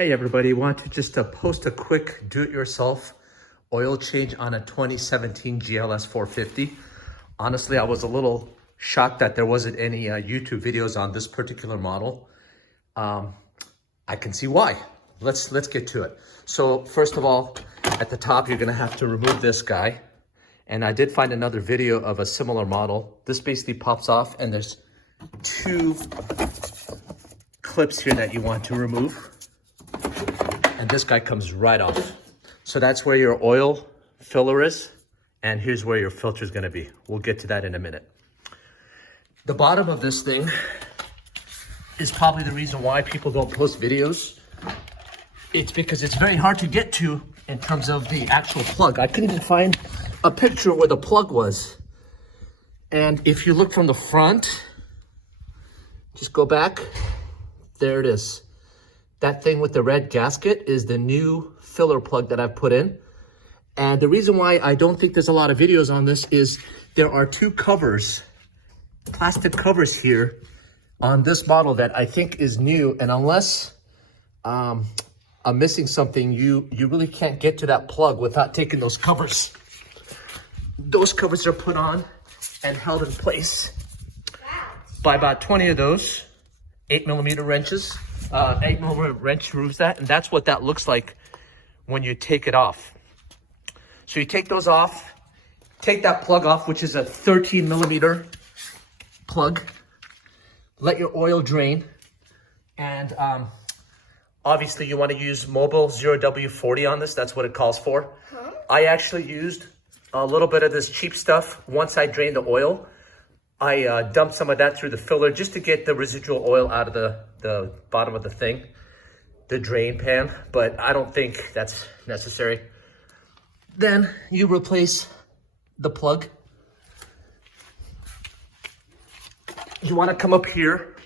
Hey everybody, want to just post a quick do-it-yourself oil change on a 2017 GLS450. Honestly, I was a little shocked that there wasn't any YouTube videos on this particular model. I can see why. Let's get to it. So first of all, at the top, you're gonna have to remove this guy. And I did find another video of a similar model. This basically pops off and there's two clips here that you want to remove. And this guy comes right off. So that's where your oil filler is. And here's where your filter is gonna be. We'll get to that in a minute. The bottom of this thing is probably the reason why people don't post videos. It's because it's very hard to get to in terms of the actual plug. I couldn't even find a picture where the plug was. And if you look from the front, just go back, there it is. That thing with the red gasket is the new filler plug that I've put in. And the reason why I don't think there's a lot of videos on this is there are two covers, plastic covers here on this model that I think is new. And unless I'm missing something, you really can't get to that plug without taking those covers. Those covers are put on and held in place by about 20 of those 8mm wrenches. 8mm wrench removes that, and that's what that looks like when you take it off. So you take those off, take that plug off, which is a 13mm plug, let your oil drain, and obviously you want to use mobil 0W40 on this. That's what it calls for. I actually used a little bit of this cheap stuff. Once I drained the oil, I dumped some of that through the filler just to get the residual oil out of the bottom of the thing, the drain pan, but I don't think that's necessary. Then you replace the plug. You want to come up here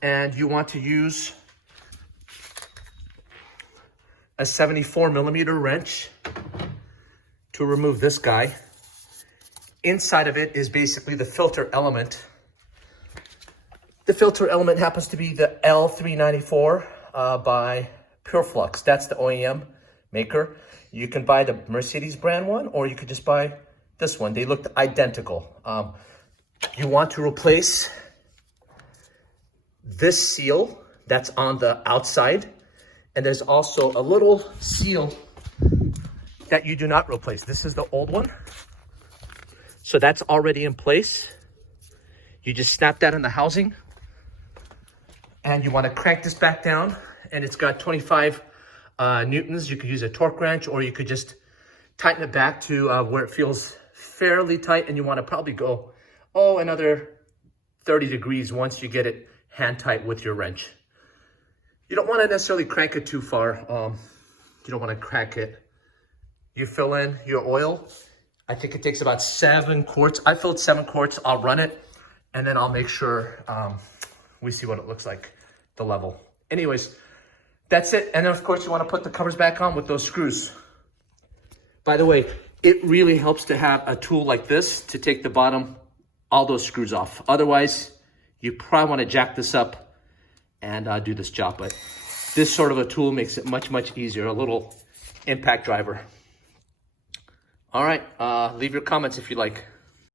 and you want to use a 74mm wrench to remove this guy. Inside of it is basically the filter element. The filter element happens to be the L394 by Purflux. That's the OEM maker. You can buy the Mercedes brand one, or you could just buy this one. They look identical. You want to replace this seal that's on the outside. And there's also a little seal that you do not replace. This is the old one. So that's already in place. You just snap that in the housing. And you want to crank this back down, and it's got 25 newtons. You could use a torque wrench, or you could just tighten it back to where it feels fairly tight, and you want to probably go, another 30 degrees once you get it hand tight with your wrench. You don't want to necessarily crank it too far. You don't want to crack it. You fill in your oil. I think it takes about 7 quarts. I filled 7 quarts. I'll run it, and then I'll make sure we see what it looks like, the level. Anyways, that's it. And then of course you want to put the covers back on with those screws. By the way, it really helps to have a tool like this to take the bottom, all those screws off. Otherwise, you probably want to jack this up and do this job. But this sort of a tool makes it much, much easier. A little impact driver. All right, leave your comments if you like.